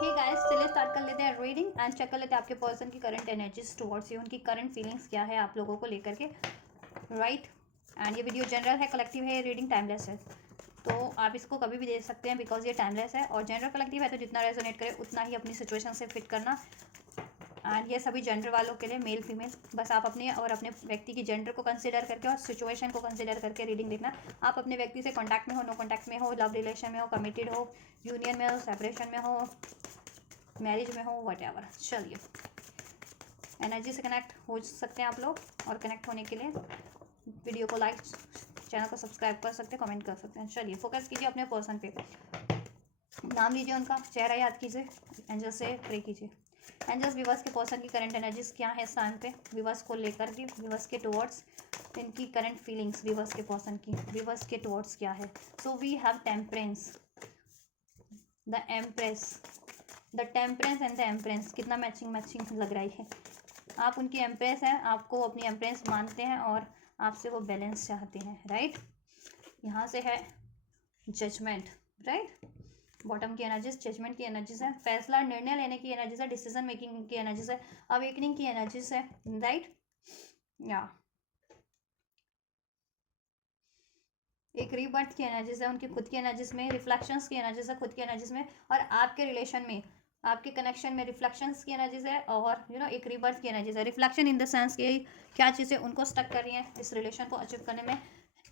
Hey guys, चलिए start कर लेते हैं रीडिंग एंड चेक कर लेते हैं आपके पर्सन की करंट एनर्जीज टुवर्ड्स यू, उनकी करंट फीलिंग्स क्या है आप लोगों को लेकर के, राइट। एंड ये वीडियो जनरल है, कलेक्टिव है, ये रीडिंग टाइमलेस है, तो आप इसको कभी भी दे सकते हैं बिकॉज ये टाइमलेस है। और जनरल कलेक्टिव है तो जितना रेजोनेट करे उतना ही अपनी सिचुएशन से फिट करना। एंड ये सभी जेंडर वालों के लिए, मेल फीमेल, बस आप अपने और अपने व्यक्ति की जेंडर को कंसिडर करके और सिचुएशन को कंसिडर करके रीडिंग देखना। आप अपने व्यक्ति से कॉन्टैक्ट में हो, नो कॉन्टैक्ट में हो, लव रिलेशन में हो, कमिटेड हो, यूनियन में हो, सेपरेशन में हो, मैरिज में हो, वट एवर। चलिए, एनर्जी से कनेक्ट हो सकते हैं आप लोग, और कनेक्ट होने के लिए वीडियो को लाइक, चैनल को सब्सक्राइब कर सकते हैं, कमेंट कर सकते हैं। चलिए, फोकस कीजिए अपने पर्सन पे, नाम लीजिए, उनका चेहरा याद कीजिए, एंजल से प्रे कीजिए। एंजल्स, विवर्स के पर्सन की करंट एनर्जीज क्या है इस टाइम पे, विवर्स को लेकर के, विवर्स के टुवर्ड्स इनकी करंट फीलिंग्स, विवर्स के पर्सन की विवर्स के टुवर्ड्स क्या है। So we have temperance, the empress, the temperance and the empress. कितना मैचिंग मैचिंग लग रही है। आप उनकी एम्प्रेस हैं, आपको अपनी एम्प्रेस मानते हैं और आपसे वो बैलेंस चाहते हैं, राइट। यहाँ से है जजमेंट, राइट। बॉटम की एनर्जीज जजमेंट की एनर्जीज है, फैसला निर्णय लेने की एनर्जीज है, डिसीजन मेकिंग की एनर्जीज है, अवेकनिंग की एनर्जीज है, राइट। या एक रीबर्थ की एनर्जीज है, उनकी खुद की एनर्जीज में, रिफ्लेक्शंस की एनर्जीज है खुद की एनर्जीज में, और आपके रिलेशन में, आपके कनेक्शन में रिफ्लेक्शंस की एनर्जीज है, और एक रीबर्थ की एनर्जीज है। रिफ्लेक्शन इन द सेंस कि क्या चीज़ें उनको स्टक कर रही हैं इस रिलेशन को अचीव करने में,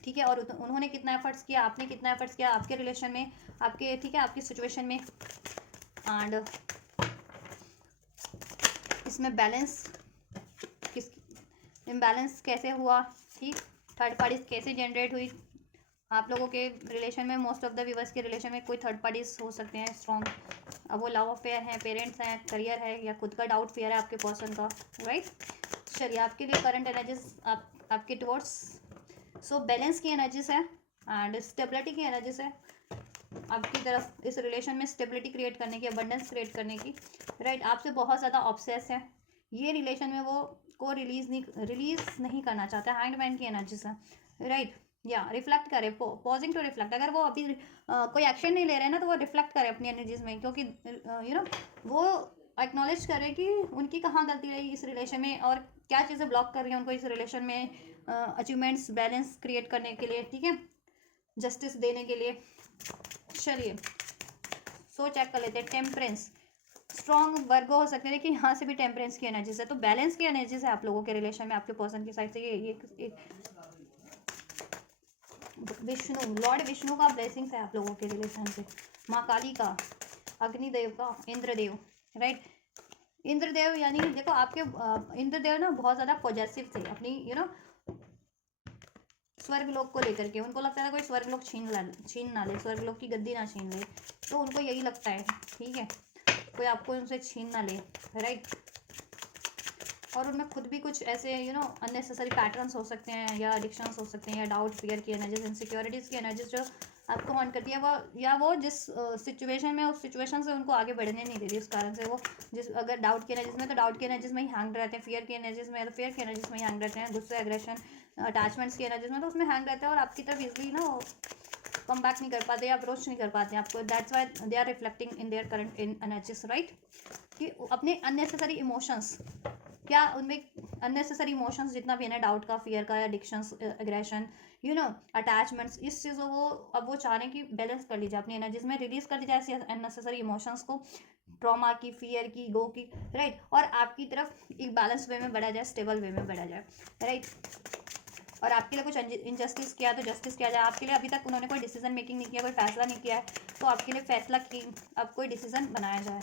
ठीक है, और उन्होंने कितना एफर्ट्स किया, आपने कितना एफर्ट्स किया आपके रिलेशन में, आपके, ठीक है, आपकी सिचुएशन में। एंड इसमें बैलेंस किस, इम्बैलेंस कैसे हुआ, ठीक, थर्ड पार्टीज कैसे जनरेट हुई आप लोगों के रिलेशन में। मोस्ट ऑफ द व्यूवर्स के रिलेशन में कोई थर्ड पार्टीज हो सकते हैं स्ट्रॉन्ग, अब वो लव अफेयर है, पेरेंट्स हैं, करियर है, या खुद का डाउट फियर है आपके पर्सन का, राइट। चलिए, आपके लिए करंट एनर्जीज आपके टुवर्ड्स, सो बैलेंस की एनर्जीज है एंड स्टेबिलिटी की एनर्जीज है आपकी तरफ, इस रिलेशन में स्टेबिलिटी क्रिएट करने की, अबंडेंस क्रिएट करने की, राइट। आपसे बहुत ज़्यादा ऑब्सेस है ये रिलेशन में, वो को रिलीज नहीं करना चाहता है। हैंडमैन की एनर्जीज है, राइट। या रिफ्लेक्ट करे, पॉजिंग टू रिफ्लेक्ट, अगर वो अभी कोई एक्शन नहीं ले रहे हैं ना, तो वो रिफ्लेक्ट करे अपनी एनर्जीज में, क्योंकि वो एक्नॉलेज करे कि उनकी कहाँ गलती रही इस रिलेशन में, और क्या चीज़ें ब्लॉक कर रही हैं उनको इस रिलेशन में अचीवमेंट्स, बैलेंस क्रिएट करने के लिए, ठीक है, जस्टिस देने के लिए। चलिए, सो चेक कर लेते हैं। टेम्परेंस, स्ट्रॉन्ग वर्गो हो सकते हैं, लेकिन यहाँ से भी टेम्परेंस की एनर्जीज है, तो बैलेंस की एनर्जीज है आप लोगों के रिलेशन में, आपके पर्सन की साइड से। ये विष्णु, लॉर्ड विष्णु का ब्लेसिंग्स है आप लोगों के रिलेशन से, माँ काली का, अग्निदेव का, इंद्रदेव, राइट। इंद्रदेव यानी देखो आपके इंद्रदेव ना बहुत ज़्यादा पॉजिटिव थे अपनी स्वर्ग लोक को लेकर के। उनको लगता था कोई स्वर्ग लोक छीन ना ले, स्वर्ग लोक की गद्दी ना छीन ले, तो उनको यही लगता है, ठीक है, कोई आपको उनसे छीन ना ले, राइट। और उनमें खुद भी कुछ ऐसे अननेसेसरी पैटर्न्स हो सकते हैं, या एडिक्शंस हो सकते हैं, या डाउट फियर की एनर्जीज, इनसिक्योरिटीज़ की एनर्जीज जो आपको हॉन्ट करती है, वो या वो जिस सिचुएशन में, उस सिचुएशन से उनको आगे बढ़ने नहीं देती, उस कारण से वो जिस, अगर डाउट की एनर्जीज में तो डाउट की एनर्जीज में ही हैंग रहते हैं, फियर की एनर्जीज में तो फियर की एनर्जीज में ही हैंग रहते हैं, गुस्से, एग्रेशन, अटैचमेंट्स की एनर्जीज में तो उसमें हैंग रहते हैं, और आपकी तरफ इजली कम बैक नहीं कर पाते, अप्रोच नहीं कर पाते आपको। That's why they are reflecting in their current in energies, right. कि अपने अननेसेसरी इमोशंस, क्या उनमें अननेसेसरी इमोशंस जितना भी है ना, डाउट का, फियर का, एडिक्शंस, एग्रेशन, अटैचमेंट्स, इस चीज़ों को अब वो चाह रहे हैं कि बैलेंस कर लीजिए अपनी एनर्जीज में, रिलीज कर दीजिए ऐसी अननेसेसरी इमोशंस को, ट्रॉमा की, फियर की, गो की, राइट। और आपकी तरफ एक बैलेंस वे में बढ़ा जाए, स्टेबल वे में बढ़ा जाए, राइट। और आपके लिए कुछ इनजस्टिस किया तो जस्टिस किया जाए। आपके लिए अभी तक उन्होंने कोई डिसीजन मेकिंग नहीं किया, कोई फैसला नहीं किया है, तो आपके लिए फैसला की, अब कोई डिसीजन बनाया जाए।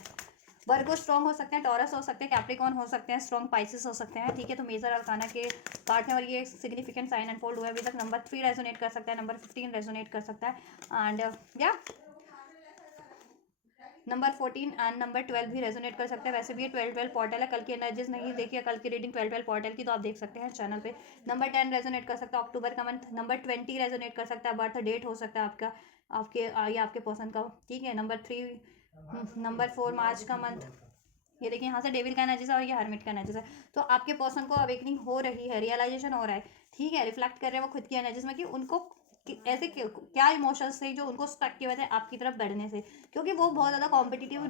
वर्गो स्ट्रॉन्ग हो सकते हैं, टॉरस हो सकते हैं, कैप्रिकॉन हो सकते हैं, स्ट्रॉन्ग पाइसिस हो सकते हैं, ठीक है, तो मेजर अरकाना के पार्ट है और ये सिग्निफिकेंट साइन अनफोल्ड हुआ है अभी तक। नंबर 3 रेजोनेट कर सकता है, नंबर 15 रेजोनेट कर सकता है, एंड या नंबर 14 एंड नंबर 12 भी रेजोनेट कर सकता है। वैसे भी ये 12 पोर्टल है, कल की एनर्जीज नहीं देखिए, कल की रीडिंग 12 पोर्टल की तो आप देख सकते हैं चैनल पे। नंबर 10 रेजोनेट कर सकता है, अक्टूबर का मंथ। नंबर 20 रेजोनेट कर सकता है, बर्थ डेट हो सकता है आपका, आपके या आपके पर्सन का, ठीक है। नंबर 3, नंबर 4 मार्च का मंथ। ये देखिए, यहाँ से डेविल का एनर्जीज है और ये हर्मिट का एनर्जीज है, तो आपके पर्सन को अवेकनिंग हो रही है, रियलाइजेशन हो रहा है, ठीक है, रिफ्लेक्ट कर रहे हैं वो खुद की एनर्जीज में कि उनको ऐसे क्या इमोशंस थे जो उनको स्टक किए हुए थे आपकी तरफ बढ़ने से, क्योंकि वो बहुत ज़्यादा कॉम्पिटिटिव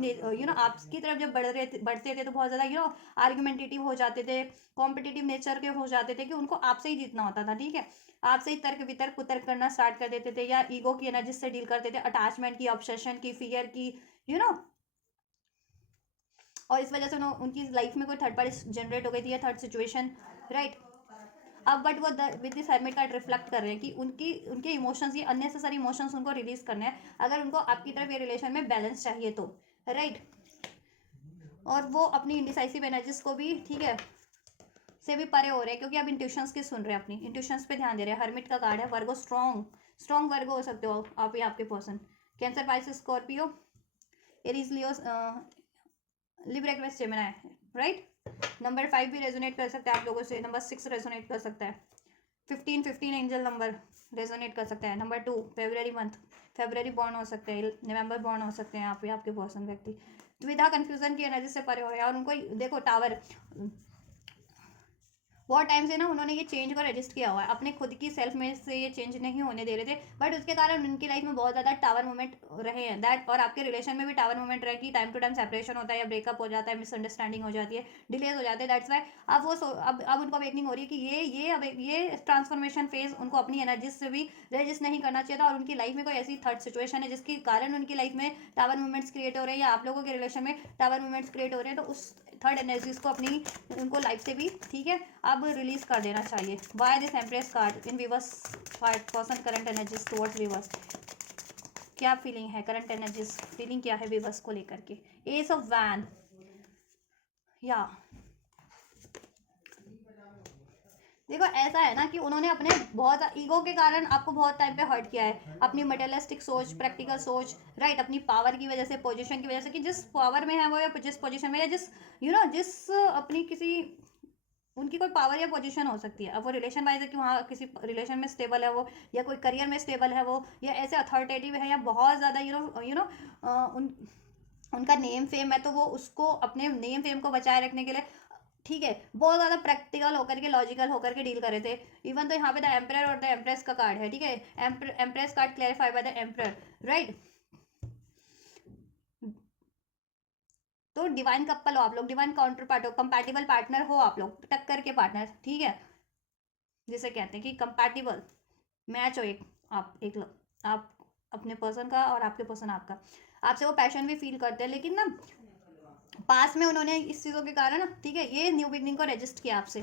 आपकी तरफ जब बढ़ते थे तो बहुत ज़्यादा आर्गुमेंटेटिव हो जाते थे, कॉम्पिटिटिव नेचर के हो जाते थे कि उनको आपसे ही जीतना होता था, ठीक है। आपसे ही तर्क वितर्क कुतर्क करना स्टार्ट कर देते थे, या ईगो की एनर्जी से डील करते थे, अटैचमेंट की, ऑब्सेशन की, फियर की, यू नो और इस वजह से उनकी लाइफ में कोई थर्ड पार्टी जनरेट हो गई थी या थर्ड सिचुएशन, राइट। अब बट वो with this hermit card reflect कर रहे हैं कि उनके इमोशंस, ये अननेसेसरी इमोशंस उनको रिलीज करने हैं अगर उनको आपकी तरफ ये रिलेशन में बैलेंस चाहिए तो, राइट। और वो अपनी इंडिसाइसिव एनर्जीज को भी, ठीक है, से भी परे हो रहे हैं, क्योंकि आप इंट्यूशंस के सुन रहे हैं, अपनी इंट्यूशंस पे ध्यान दे रहे हैं। हर्मिट का कार्ड है, वर्गो स्ट्रॉन्ग वर्गो हो सकते हो आप या आपके person. Cancer, Pisces, Scorpio, Aries, Leo, Libra, Aquarius, Gemini, right. Number 5 भी रेजोनेट कर सकता है आप लोगों से, नंबर 6 रेजोनेट कर सकता है, 15 एंजल नंबर रेजोनेट कर सकता है। Number 2 February month, February born हो सकते हैं, नवंबर बॉर्न हो सकते हैं आप या आपके पर्सन व्यक्ति। द्विधा कंफ्यूजन की एनर्जी से परे हो रहे हैं, और उनको देखो टावर बहुत टाइम से ना उन्होंने ये चेंज को रजिस्ट किया हुआ है, अपने खुद की सेल्फ में से ये चेंज नहीं होने दे रहे थे, बट उसके कारण उनकी लाइफ में बहुत ज़्यादा टावर मोमेंट रहे हैं दैट, और आपके रिलेशन में भी टावर मोमेंट रहे कि टाइम टू टाइम सेपरेशन होता है या ब्रेकअप हो जाता है, मिसअंडरस्टैंडिंग हो जाती है, डिलेज हो जाते हैं, दैट्स वाई अब वो अब उनको अवेकनिंग हो रही है कि अब ये ट्रांसफॉर्मेशन फेज उनको अपनी एनर्जी से भी रजिस्ट नहीं करना चाहिए था, और उनकी लाइफ में कोई ऐसी थर्ड सिचुएशन है जिसके कारण उनकी लाइफ में टावर मूवमेंट्स क्रिएट हो रहे हैं, या आप लोगों के रिलेशन में टावर मूवमेंट्स क्रिएट हो रहे हैं, तो उस थर्ड एनर्जीज को अपनी उनको लाइफ से भी, ठीक है, अब रिलीज कर देना चाहिए। Why this empress card in viewers person current energies towards viewers, क्या फीलिंग है करंट एनर्जीज, फीलिंग क्या है वीवर्स को लेकर के। एस ऑफ वैन, या देखो ऐसा है ना कि उन्होंने अपने बहुत ईगो के कारण आपको बहुत टाइम पे हर्ट किया है, अपनी मटेरियलिस्टिक सोच, प्रैक्टिकल सोच, राइट, अपनी पावर की वजह से, पोजीशन की वजह से, कि जिस पावर में है वो, या जिस पोजीशन में, या जिस अपनी किसी उनकी कोई पावर या पोजीशन हो सकती है, अब वो रिलेशन वाइज है कि वहाँ किसी रिलेशन में स्टेबल है वो, या कोई करियर में स्टेबल है वो, या ऐसे अथॉरिटेटिव है, या बहुत ज़्यादा उन उनका नेम फेम है, तो वो उसको अपने नेम फेम को बचाए रखने के लिए, ठीक है, बहुत ज़्यादा प्रैक्टिकल होकर के, लॉजिकल होकर के डील करे थे। इवन तो यहाँ पे द एम्परर और द एम्प्रेस का कार्ड है, ठीक है, empress card clarify by the emperor, right. तो डिवाइन कपल हो आप लोग, डिवाइन काउंटर पार्ट हो, कंपैटिबल पार्टनर हो आप लोग, टक्कर के पार्टनर, ठीक है, जिसे कहते हैं कि कंपैटिबल मैच हो, आप अपने पर्सन का और आपके पर्सन आपका, आपसे वो पैशन भी फील करते हैं, लेकिन ना पास में उन्होंने इस चीज़ों के कारण, ठीक है, ये न्यू बिगनिंग को रजिस्ट किया आपसे,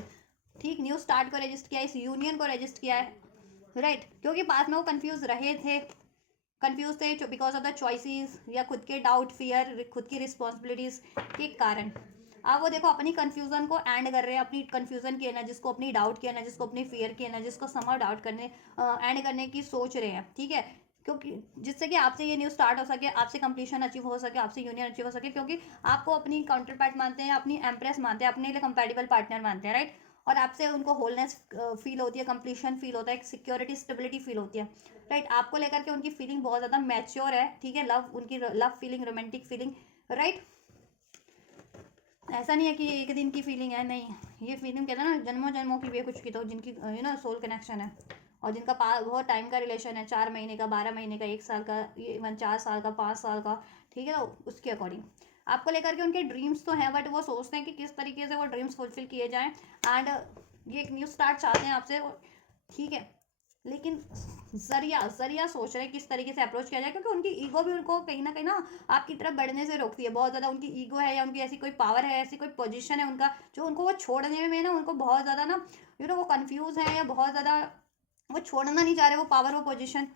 ठीक, न्यू स्टार्ट को रजिस्ट किया, इस यूनियन को रजिस्ट किया है, राइट, क्योंकि पास में वो कंफ्यूज रहे थे, कंफ्यूज थे बिकॉज ऑफ द चॉइसेस, या खुद के डाउट, फियर, खुद की रिस्पॉन्सिबिलिटीज के कारण। अब वो देखो अपनी कंफ्यूजन को एंड कर रहे हैं, अपनी कंफ्यूजन की एनर्जीज को, अपनी डाउट की एनर्जीज को, अपनी फियर की एनर्जीज को समर डाउट करने एंड करने की सोच रहे हैं, ठीक है, क्योंकि जिससे कि आपसे ये न्यू स्टार्ट हो सके, आपसे कंप्लीशन अचीव हो सके, आपसे यूनियन अचीव हो सके, क्योंकि आपको अपनी काउंटर पार्ट मानते हैं, अपनी एम्प्रेस मानते हैं, अपने लिए कंपैटिबल पार्टनर मानते हैं, राइट, और आपसे उनको होलनेस फील होती है, कंप्लीशन फील होता है, एक सिक्योरिटी, स्टेबिलिटी फील होती है, राइट। आपको लेकर के उनकी फीलिंग बहुत ज़्यादा मैच्योर है, ठीक है, उनकी love feeling, romantic feeling, right. ऐसा नहीं है कि ये एक दिन की फीलिंग है, नहीं, ये फीलिंग कहते हैं ना जन्मों जन्मों की भी कुछ की, तो जिनकी सोल कनेक्शन है, और जिनका बहुत टाइम का रिलेशन है, 4 महीने का, 12 महीने का, 1 साल का, इवन 4 साल का, 5 साल का, ठीक है, तो उसके अकॉर्डिंग आपको लेकर के उनके ड्रीम्स तो हैं, बट वो सोचते हैं कि किस तरीके से वो ड्रीम्स फुलफिल किए जाएं, एंड ये एक न्यू स्टार्ट चाहते हैं आपसे, ठीक है, लेकिन जरिया सोच रहे हैं किस तरीके से अप्रोच किया जाए, क्योंकि उनकी ईगो भी उनको कहीं ना आपकी तरफ बढ़ने से रोकती है, बहुत ज़्यादा उनकी ईगो है, या उनकी ऐसी कोई पावर है, ऐसी कोई पोजीशन है उनका, जो उनको वो छोड़ने में ना, उनको बहुत ज़्यादा ना वो कंफ्यूज है, या बहुत ज़्यादा वो छोड़ना नहीं चाह रहे, वो पावर, वो पोजीशन।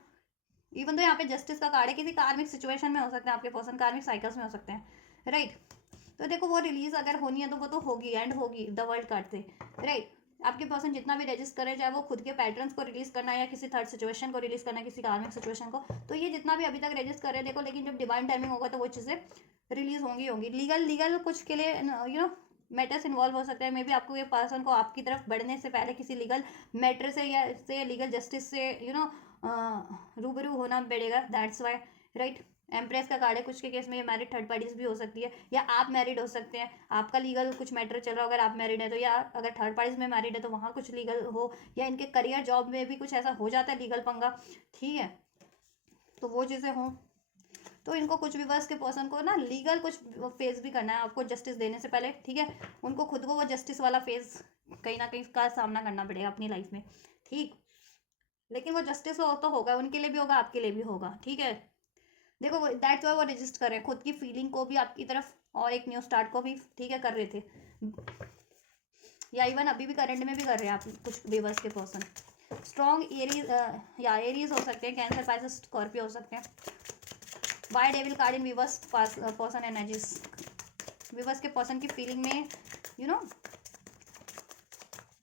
इवन तो यहाँ पे जस्टिस का कार्ड है, किसी कार्मिक सिचुएशन में हो सकते हैं आपके पर्सन, कार्मिक साइकिल्स में हो सकते हैं, राइट। तो देखो वो रिलीज अगर होनी है तो वो तो होगी, एंड होगी द वर्ल्ड कार्ड से, राइट। आपके पर्सन जितना भी रजिस्ट करे, चाहे वो खुद के पैटर्न्स को रिलीज करना है, या किसी थर्ड सिचुएशन को रिलीज करना है, किसी कार्मिक सिचुएशन को, तो ये जितना भी अभी तक रजिस्ट करे, देखो, लेकिन जब डिवाइन टाइमिंग होगा तो वो चीज़ें रिलीज होंगी लीगल कुछ के लिए, मैटर्स इन्वॉल्व हो सकते हैं, मे बी आपको ये पर्सन को आपकी तरफ बढ़ने से पहले किसी लीगल मैटर से, या लीगल जस्टिस से रूबरू होना पड़ेगा, दैट्स वाई, राइट। एम्प्रेस का कार्ड है, कुछ के केस में ये मैरिड थर्ड पार्टीज भी हो सकती है, या आप मैरिड हो सकते हैं, आपका लीगल कुछ मैटर चल रहा हो अगर आप मैरिड है तो, या अगर थर्ड पार्टीज में मैरिड है तो वहाँ कुछ लीगल हो, या इनके करियर जॉब में भी कुछ ऐसा हो जाता है लीगल पंगा, ठीक है, तो वो चीज़ें हों। तो इनको कुछ व्यूअर्स के पर्सन को ना लीगल कुछ फेस भी करना है आपको जस्टिस देने से पहले, ठीक है, उनको खुद को वो जस्टिस वाला फेस कहीं ना कहीं का सामना करना पड़ेगा अपनी लाइफ में, ठीक, लेकिन वो जस्टिस हो तो होगा, उनके लिए भी होगा, आपके लिए भी होगा, ठीक है। देखो वो दैट्स वाई वो रजिस्ट कर रहे हैं खुद की फीलिंग को भी आपकी तरफ, और एक न्यू स्टार्ट को भी, ठीक है, कर रहे थे, या इवन अभी भी करंट में भी कर रहे हैं आप कुछ व्यूअर्स के पर्सन। स्ट्रॉन्ग एरीज, या एरीज हो सकते हैं, कैंसर, पाइसेस, स्कॉर्पियो हो सकते हैं। वाई डेविल कार्ड इन व्यूअर्स पर्सन एनर्जीज, व्यूअर्स के पर्सन की फीलिंग में यू नो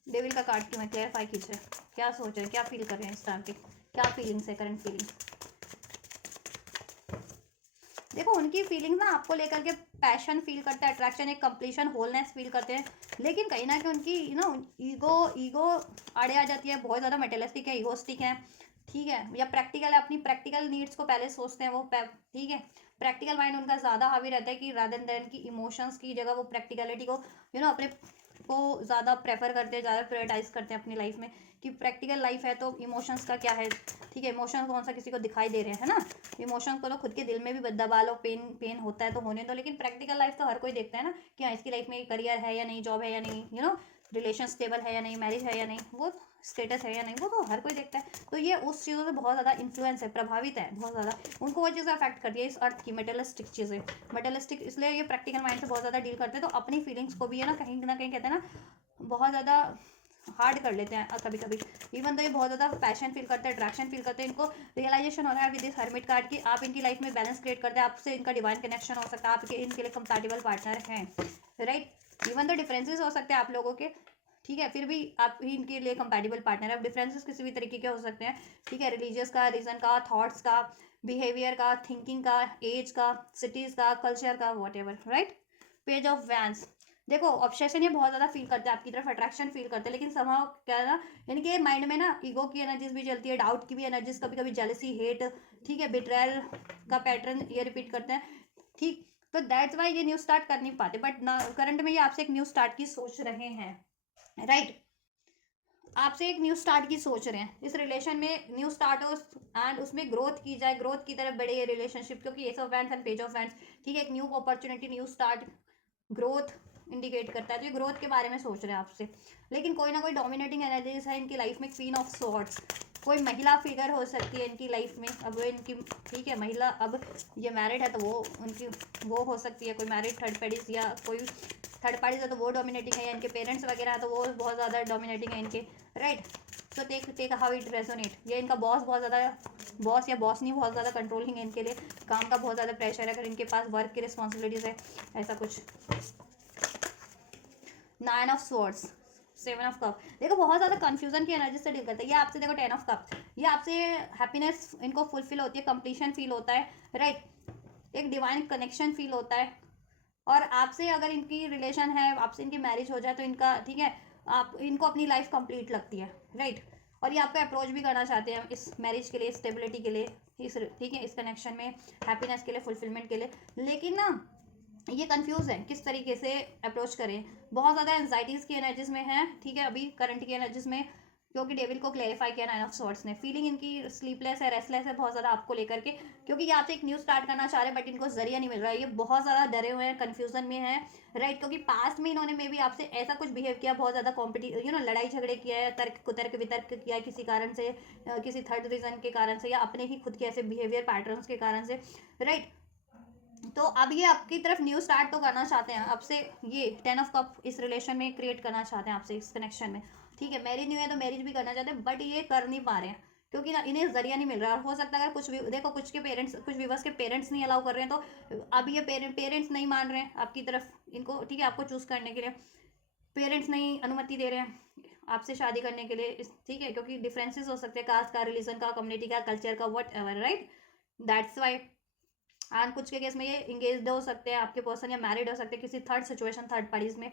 डेविल का कार्ड क्यों है, क्लैरिफाई कीजिए, क्या सोच रहे हैं, क्या फील कर रहे हैं इस टाइम के, क्या फीलिंग्स है, करंट फीलिंग। देखो उनकी फीलिंग ना आपको लेकर के पैशन फील करते हैं, अट्रैक्शन, एक कंप्लीशन, होलनेस फील करते हैं, लेकिन कहीं ना कहीं उनकी ईगो आड़े आ जाती है, बहुत ज़्यादा मेटेलिस्टिक है, ईगोस्टिक है, ठीक है, या प्रैक्टिकल है, अपनी प्रैक्टिकल नीड्स को पहले सोचते हैं वो, ठीक है, प्रैक्टिकल माइंड उनका ज़्यादा हावी रहता है कि रादर देन की इमोशंस की जगह वो प्रैक्टिकलिटी को अपने को ज़्यादा प्रेफर करते हैं, ज़्यादा प्रायोरिटाइज करते हैं अपनी लाइफ में, कि प्रैक्टिकल लाइफ है तो इमोशंस का क्या है, ठीक है, इमोशंस कौन सा किसी को दिखाई दे रहे हैं, है ना, इमोशंस को तो खुद के दिल में भी दबा लो, पेन होता है तो होने दो, लेकिन प्रैक्टिकल लाइफ तो हर कोई देखता है ना कि हाँ इसकी लाइफ में करियर है या नहीं, जॉब है या नहीं, रिलेशन स्टेबल है या नहीं, मैरिज है या नहीं, वो स्टेटस है या नहीं, वो तो हर कोई देखता है। तो ये उस चीज़ों से बहुत ज़्यादा इन्फ्लुएंस है, प्रभावित है बहुत ज़्यादा, उनको वो चीज़ें अफेक्ट करती है इस अर्थ की, मेटलिस्टिक चीज़ें, मेटलिस्टिक, इसलिए ये प्रैक्टिकल माइंड से बहुत ज़्यादा डील करते हैं, तो अपनी फीलिंग्स को भी है ना कहीं कहते हैं ना बहुत ज़्यादा हार्ड कर लेते हैं कभी कभी, इवन तो ये बहुत ज़्यादा पैशन फील करते हैं, अट्रैक्शन फील करते हैं, इनको रियलाइजेशन हो रहा है विद दिस हर्मिट कार्ड की आप इनकी लाइफ में बैलेंस क्रिएट करते हैं, आपसे इनका डिवाइन कनेक्शन हो सकता है, आपके इनके लिए कंपैटिबल पार्टनर हैं, राइट, इवन तो डिफरेंसेस हो सकते हैं आप लोगों के, ठीक है, फिर भी आप ही इनके लिए कंपैटिबल पार्टनर है। अब डिफरेंसेस किसी भी तरीके के हो सकते हैं, ठीक है, रिलीजियस का, रीजन का, थॉट्स का, बिहेवियर का, थिंकिंग का, एज का, सिटीज़ का, कल्चर का, what ever, right. Page of vents, देखो ऑब्सेशन ये बहुत ज़्यादा फील करते हैं आपकी तरफ, अट्रैक्शन फील करते हैं, लेकिन समाव क्या है ना इनके माइंड में ना ईगो की एनर्जीज भी चलती है, डाउट की भी एनर्जीज, कभी कभी जेलसी, हेट, ठीक है, बिट्रायल का पैटर्न ये रिपीट करते हैं, ठीक, तो दैट्स वाई ये न्यू स्टार्ट कर नहीं पाते, बट ना करंट में ये आपसे एक न्यू स्टार्ट की सोच रहे हैं, राइट, आपसे एक न्यू स्टार्ट की सोच रहे हैं, इस रिलेशन में न्यू स्टार्ट हो एंड उसमें ग्रोथ की जाए, ग्रोथ की तरफ बढ़े ये रिलेशनशिप, क्योंकि S of wands and page of wands, ठीक है, एक new opportunity, new start, growth indicate करता है, तो ये ग्रोथ के बारे में सोच रहे हैं आपसे, लेकिन कोई ना कोई डोमिनेटिंग एनर्जीज है इनकी लाइफ में, क्वीन ऑफ सॉर्ड्स, कोई महिला फिगर हो सकती है इनकी लाइफ में, अब वो इनकी, ठीक है, महिला, अब ये मैरिड है तो वो उनकी वो हो सकती है कोई मैरिड थर्ड पार्टीज, या कोई थर्ड पार्टीज है तो वो डोमिनेटिंग है, या इनके पेरेंट्स वगैरह है तो वो बहुत ज़्यादा डोमिनेटिंग है इनके, राइट, तो टेक हाउ इट रेजोनेट, ये इनका बॉस बहुत ज़्यादा, बॉस या बॉस नहीं, बहुत ज़्यादा कंट्रोलिंग है इनके लिए, काम का बहुत ज़्यादा प्रेशर है, अगर इनके पास वर्क की रिस्पॉन्सिबिलिटीज़ है, ऐसा कुछ। Nine of swords, seven of cup, देखो बहुत ज़्यादा कंफ्यूजन की एनर्जी से डील करते हैं ये आपसे, देखो टेन ऑफ कप, ये आपसे हैप्पीनेस इनको फुलफिल होती है, कंप्लीशन फील होता है, राइट, एक डिवाइन कनेक्शन फील होता है, और आपसे अगर इनकी रिलेशन है, आपसे इनकी मैरिज हो जाए तो इनका, ठीक है, आप इनको अपनी लाइफ कंप्लीट लगती है, राइट, और ये आपको अप्रोच भी करना चाहते हैं इस मैरिज के लिए, स्टेबिलिटी के लिए, इस, ठीक है, इस कनेक्शन में, हैप्पीनेस के लिए, फुलफिलमेंट के लिए, लेकिन ना ये कंफ्यूज है किस तरीके से अप्रोच करें, बहुत ज़्यादा एंजाइटीज़ की एनर्जीज में है, ठीक है, अभी करंट की एनर्जीज में, क्योंकि डेविल को क्लेरिफाई किया नाइन ऑफ सॉर्ड्स ने, फीलिंग इनकी स्लीपलेस है, रेस्टलेस है बहुत ज़्यादा आपको लेकर के, क्योंकि ये आपसे एक न्यू स्टार्ट करना चाह रहे हैं बट इनको जरिया नहीं मिल रहा है, ये बहुत ज़्यादा डरे हुए हैं, कन्फ्यूजन में है, राइट, क्योंकि पास्ट में इन्होंने मे भी आपसे ऐसा कुछ बिहेव किया, बहुत ज़्यादा लड़ाई झगड़े किया है, तर्क कुतर्क वितर्क किया है किसी कारण से, किसी थर्ड रीजन के कारण से, या अपने ही खुद के ऐसे बिहेवियर पैटर्न्स के कारण से, राइट, तो अब ये आपकी तरफ न्यू स्टार्ट तो करना चाहते हैं आपसे, ये टेन ऑफ कप इस रिलेशन में क्रिएट करना चाहते हैं आपसे, इस कनेक्शन में, ठीक है, मैरिज नहीं है तो मैरिज भी करना चाहते हैं, बट ये कर नहीं पा रहे हैं क्योंकि ना इन्हें जरिया नहीं मिल रहा, और हो सकता है अगर कुछ भी देखो, कुछ के पेरेंट्स, कुछ व्यूवर्स के पेरेंट्स नहीं अलाउ कर रहे हैं, तो अब ये पेरेंट्स नहीं मान रहे हैं आपकी तरफ इनको, ठीक है, आपको चूज करने के लिए पेरेंट्स नहीं अनुमति दे रहे हैं आपसे शादी करने के लिए, ठीक है, क्योंकि डिफरेंसेस हो सकते हैं, कास्ट का, रिलीजन का, कम्युनिटी का, कल्चर का, what ever, right, that's why, and कुछ के केस में ये इंगेज्ड हो सकते हैं आपके पर्सन, या मैरिड हो सकते हैं किसी थर्ड सिचुएशन, थर्ड पार्टीज में,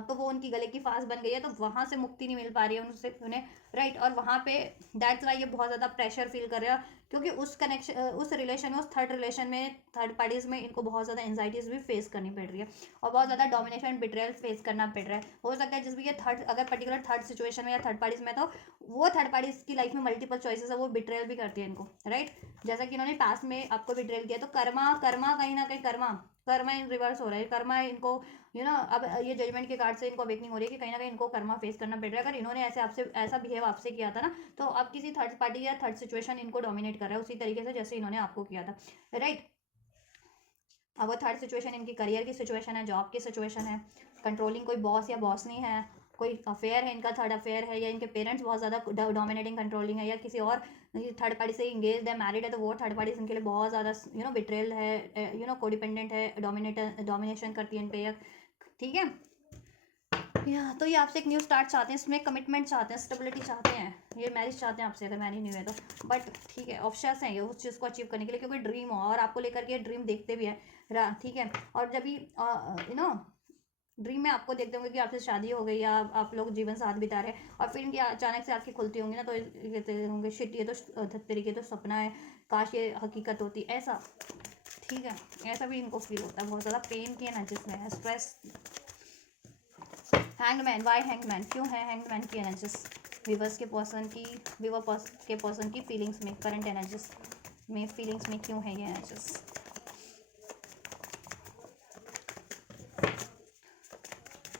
तो वो उनकी गले की फांस बन गई है, तो वहाँ से मुक्ति नहीं मिल पा रही है उनसे उन्हें, राइट, और वहाँ पे दैट्स वाई ये बहुत ज़्यादा प्रेशर फील कर रहे हैं क्योंकि उस कनेक्शन उस रिलेशन में, उस थर्ड रिलेशन में, थर्ड पार्टीज में इनको बहुत ज़्यादा एंजाइटीज भी फेस करनी पड़ रही है और बहुत ज़्यादा डोमिनेशन बिट्रेयल फेस करना पड़ रहा है। हो सकता है जिस भी ये थर्ड, अगर पर्टिकुलर थर्ड सिचुएशन में या थर्ड पार्टीज में, तो वो थर्ड पार्टीज की लाइफ में मल्टीपल चॉइसेस है, वो बिट्रेयल भी करती है इनको, राइट। जैसा कि इन्होंने पास्ट में आपको बिट्रेयल किया, तो कर्मा कर्मा कहीं ना कहीं कर्मा कर्मा इन रिवर्स हो रहा है, कर्मा इनको अब ये जजमेंट के कार्ड से इनको अवेकनिंग हो रही है कि कहीं ना कहीं इनको कर्मा फेस करना पड़ रहा है। अगर इन्होंने ऐसे आपसे ऐसा बिहेव आपसे किया था ना, तो अब किसी थर्ड पार्टी या थर्ड सिचुएशन इनको डोमिनेट कर रहा है उसी तरीके से जैसे इन्होंने आपको किया था, राइट। अब वो थर्ड सिचुएशन इनकी करियर की सिचुएशन है, जॉब की सिचुएशन है, कंट्रोलिंग कोई बॉस या बॉस नहीं है, कोई अफेयर है इनका, थर्ड अफेयर है, या इनके पेरेंट्स बहुत ज़्यादा डोमिनेटिंग कंट्रोलिंग है, या किसी और थर्ड पार्टी से इंगेज है, मैरिड है, तो वो थर्ड पार्टी इनके लिए बहुत ज़्यादा बिट्रेयल है, कोडिपेंडेंट है, डोमिनेशन करती है इन पे, ठीक है। या तो ये आपसे एक न्यू स्टार्ट चाहते हैं, इसमें कमिटमेंट चाहते हैं, स्टेबिलिटी चाहते हैं, ये मैरिज चाहते हैं आपसे, अगर मैरिज नहीं हुए तो। बट ठीक है, ऑप्शंस हैं ये उस चीज़ को अचीव करने के लिए, क्योंकि ड्रीम हो और आपको लेकर के ड्रीम देखते भी है, ठीक है। और जब भी ड्रीम में आपको देखते होंगे कि आपसे शादी हो गई या आप लोग जीवन साथ बिता रहे हैं, और फिर इनकी अचानक से आंखें खुलती होंगी ना, तो कहते होंगे शिट, ये तो तरीके तो सपना है, काश ये हकीकत होती, ऐसा, ठीक है। ऐसा भी इनको फील होता है, बहुत ज़्यादा पेन की एनर्जीज में है, स्ट्रेस। हैंगमैन, वाई हैंगमैन, क्यों है हैंगमैन की एनर्जीज वीवर्स के पर्सन की, के पर्सन की फीलिंग्स में, करंट एनर्जीज में, फीलिंग्स में क्यों है ये energies.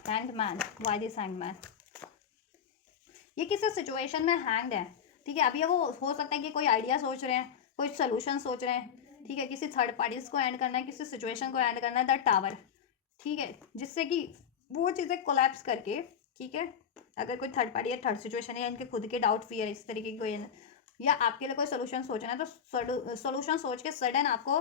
Hangman, why this hangman, ये किसी सिचुएशन में हैंग्ड है, ठीक है। अभी वो हो सकता है कि कोई आइडिया सोच रहे हैं, कोई सोल्यूशन सोच रहे हैं, ठीक है। किसी थर्ड पार्टीज को एंड करना है, किसी सिचुएशन को एंड करना है, द टावर, ठीक है, जिससे कि वो चीज़ें कोलैप्स करके, ठीक है। अगर कोई थर्ड पार्टी या थर्ड सिचुएशन है, या इनके खुद के डाउट फियर इस तरीके की कोई, या आपके लिए कोई सोल्यूशन सोचना है, तो सोल्यूशन सोच के सडन आपको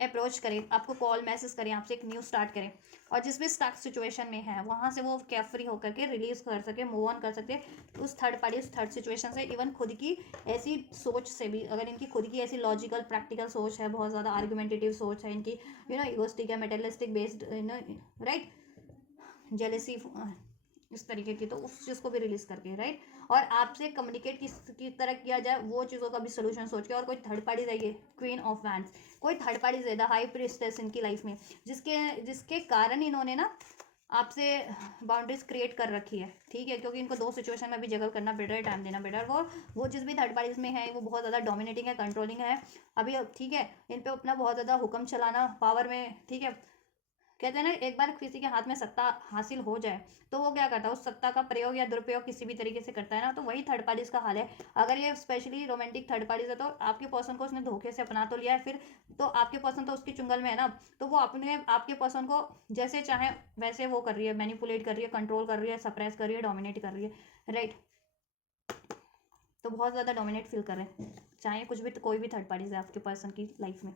अप्रोच करें, आपको कॉल मैसेज करें, आपसे एक न्यू स्टार्ट करें, और जिस भी स्टक सिचुएशन में है वहाँ से वो केयरफ्री होकर के रिलीज कर सके, मूव ऑन कर सके उस थर्ड पार्टी, उस थर्ड सिचुएशन से। इवन खुद की ऐसी सोच से भी, अगर इनकी खुद की ऐसी लॉजिकल प्रैक्टिकल सोच है, बहुत ज़्यादा आर्गुमेंटेटिव सोच है इनकी, इगोस्टिक है, मेटेरियलिस्टिक बेस्ड, राइट, जेलेसी, इस तरीके की, तो उस चीज़ को भी रिलीज करके, राइट। और आपसे कम्युनिकेट की तरह किया जाए वो चीज़ों का भी सोल्यूशन सोच के। और कोई थर्ड पार्टी रहिए, क्वीन ऑफ वैंड्स, कोई थर्ड पार्टी ज़्यादा हाई प्रीस्टेस इनकी लाइफ में, जिसके कारण इन्होंने ना आपसे बाउंड्रीज क्रिएट कर रखी है, ठीक है। क्योंकि इनको दो सिचुएशन में भी जगल करना पड़ रहा है, टाइम देना पड़ रहा है, वो जिस भी थर्ड पार्टीज में है वो बहुत ज़्यादा डोमिनेटिंग है, कंट्रोलिंग है अभी, ठीक है। इन पे अपना बहुत ज़्यादा हुक्म चलाना, पावर में, ठीक है। कहते हैं ना, एक बार किसी के हाथ में सत्ता हासिल हो जाए तो वो क्या करता है, उस सत्ता का प्रयोग या दुरुपयोग किसी भी तरीके से करता है ना, तो वही थर्ड पार्टीज का हाल है। अगर ये स्पेशली रोमांटिक थर्ड पार्टीज है, तो आपके पर्सन को उसने धोखे से अपना तो लिया है, फिर तो आपके पर्सन तो उसकी चुंगल में है ना, तो वो अपने आपके पर्सन को जैसे चाहे वैसे वो कर रही है, मैनिपुलेट कर रही है, कंट्रोल कर रही है, सप्रेस कर रही है, डोमिनेट कर रही है, राइट। तो बहुत ज़्यादा डोमिनेट फील कर रहे हैं, चाहे कुछ भी, कोई भी थर्ड पार्टीज है आपके पर्सन की लाइफ में,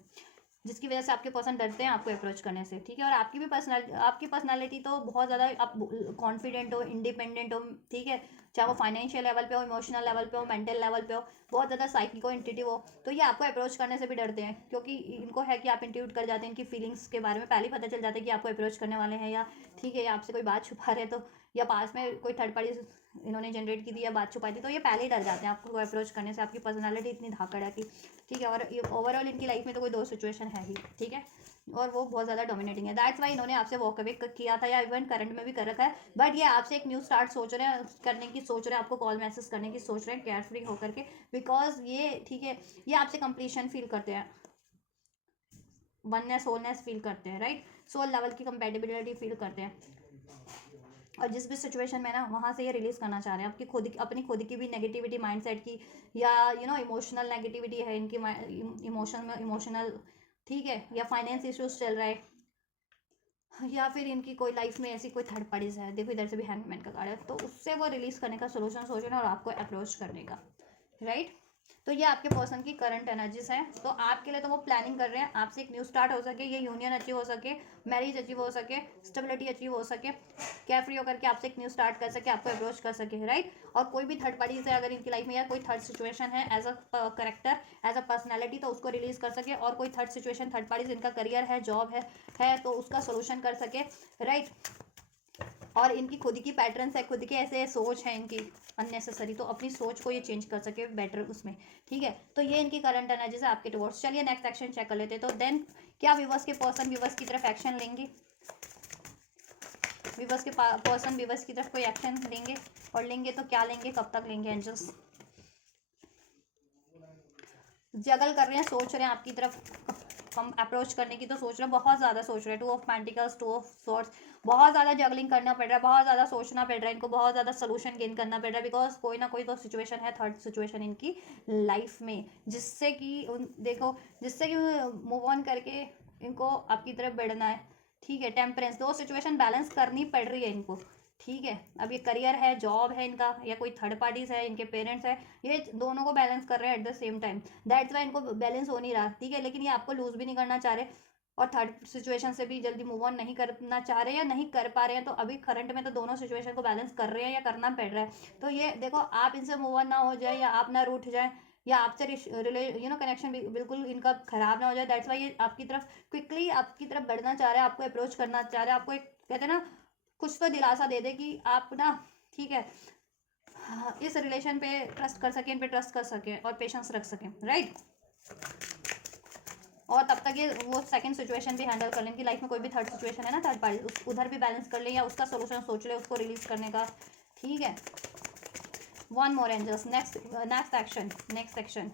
जिसकी वजह से आपके पर्सन डरते हैं आपको अप्रोच करने से, ठीक है। और आपकी पर्सनालिटी तो बहुत ज़्यादा आप कॉन्फिडेंट हो, इंडिपेंडेंट हो, ठीक है। चाहे वो फाइनेंशियल लेवल पे हो, इमोशनल लेवल पे हो, मेंटल लेवल पे हो, बहुत ज़्यादा साइकिको इंट्यूटिव हो, तो ये आपको अप्रोच करने से भी डरते हैं, क्योंकि इनको है कि आप इंट्यूट कर जाते हैं इनकी फीलिंग्स के बारे में, पहले ही पता चल जाता है कि आपको अप्रोच करने वाले हैं, या ठीक है, या आपसे कोई बात छुपा रहे, तो या पास में कोई थर्ड पार्टी इन्होंने जनरेट की थी या बात छुपाई थी, तो ये पहले ही डर जाते हैं आपको अप्रोच करने से। आपकी पर्सनालिटी इतनी धाकड़ है कि, ठीक है। और ओवरऑल इनकी लाइफ में तो कोई दो सिचुएशन है ही, ठीक है, और वो बहुत ज़्यादा डोमिनेटिंग है। दैट्स वाई इन्होंने आपसे वॉक अवे किया था, या इवन करंट में भी कर रखा है, बट ये आपसे एक न्यू स्टार्ट सोच रहे हैं, करने की सोच रहे हैं, आपको कॉल मैसेज करने की सोच रहे हैं, केयर फ्री होकर के, बिकॉज ये, ठीक है, ये आपसे कंप्लीशन फील करते हैं, वननेस होलनेस फील करते हैं, राइट। सोल लेवल की कंपेटिबिलिटी फील करते हैं, और जिस भी सिचुएशन में ना वहाँ से ये रिलीज करना चाह रहे हैं आपकी अपनी खुद की भी नेगेटिविटी, माइंडसेट की, या इमोशनल नेगेटिविटी है इनकी, इमोशनल, ठीक है, या फाइनेंस इश्यूज चल रहा है, या फिर इनकी कोई लाइफ में ऐसी कोई थर्ड पार्टीज है, देखो इधर से भी हैंगमैन का कार्ड है, तो उससे वो रिलीज करने का सोल्यूशन सोच रहे हैं और आपको अप्रोच करने का, राइट। तो ये आपके पर्सन की करंट एनर्जीज है। तो आपके लिए तो वो प्लानिंग कर रहे हैं आपसे एक न्यू स्टार्ट हो सके, ये यूनियन अचीव हो सके, मैरिज अचीव हो सके, स्टेबिलिटी अचीव हो सके, केयर फ्री होकर के आपसे एक न्यू स्टार्ट कर सके, आपको अप्रोच कर सके, राइट। और कोई भी थर्ड पार्टीज है अगर इनकी लाइफ में, या कोई थर्ड सिचुएशन है as a character, as a personality, तो उसको रिलीज कर सके। और कोई थर्ड सिचुएशन, थर्ड पार्टीज इनका करियर है, जॉब है तो उसका सोल्यूशन कर सके, राइट। और इनकी खुद की पैटर्न्स है, खुद के ऐसे सोच है इनकी अननेसेसरी, तो अपनी सोच को ये चेंज कर सके बेटर उसमें, ठीक है। तो ये इनकी करंट एनर्जीज है आपके टुवर्ड्स। चलिए नेक्स्ट एक्शन चेक कर लेते हैं। तो देन क्या व्यूअर्स के पर्सन व्यूअर्स की तरफ एक्शन लेंगे, व्यूअर्स के पर्सन व्यूअर्स की तरफ कोई एक्शन लेंगे, और लेंगे तो क्या लेंगे, कब तक लेंगे। एंजल्स जगल कर रहे हैं, सोच रहे हैं आपकी तरफ हम अप्रोच करने की, तो सोच रहे हैं, बहुत ज़्यादा सोच रहे हैं। 2 ऑफ पेंटिकल्स, 2 ऑफ सॉर्ड्स, बहुत ज़्यादा जगलिंग करना पड़ रहा है, बहुत ज़्यादा सोचना पड़ रहा है इनको, बहुत ज़्यादा सोल्यूशन गेन करना पड़ रहा है, बिकॉज कोई ना कोई तो सिचुएशन है, थर्ड सिचुएशन इनकी लाइफ में, जिससे कि देखो जिससे कि मूव ऑन करके इनको आपकी तरफ बढ़ना है, ठीक है। टेम्परेंस, 2 सिचुएशन बैलेंस करनी पड़ रही है इनको, ठीक है। अब ये करियर है, जॉब है इनका, या कोई थर्ड पार्टीज है, इनके पेरेंट्स है, ये दोनों को बैलेंस कर रहे हैं at the same time, that's why इनको बैलेंस हो नहीं रहा, ठीक है। लेकिन ये आपको लूज भी नहीं करना चाह रहे, और थर्ड सिचुएशन से भी जल्दी मूव ऑन नहीं करना चाह रहे हैं या नहीं कर पा रहे हैं। तो अभी करंट में तो दोनों सिचुएशन को बैलेंस कर रहे हैं या करना पड़ रहा है। तो ये देखो, आप इनसे मूव ऑन ना हो जाए, या आप ना रूठ जाए, या आपसे कनेक्शन बिल्कुल इनका खराब ना हो जाए, दैट्स वाई ये आपकी तरफ क्विकली आपकी तरफ बढ़ना चाह रहे हैं, आपको अप्रोच करना चाह रहे हैं, आपको एक कहते हैं ना कुछ तो दिलासा दे दे कि आप ना, ठीक है, हाँ, इस रिलेशन पे ट्रस्ट कर सकें, इन पे ट्रस्ट कर सकें और पेशेंस रख सकें, राइट। और तब तक ये वो सेकंड सिचुएशन भी हैंडल कर लें कि लाइफ में कोई भी थर्ड सिचुएशन है ना, थर्ड पार्टी, उधर भी बैलेंस कर लें या उसका सोल्यूशन सोच ले उसको रिलीज करने का, ठीक है। 1 मोर एंजल्स, नेक्स्ट एक्शन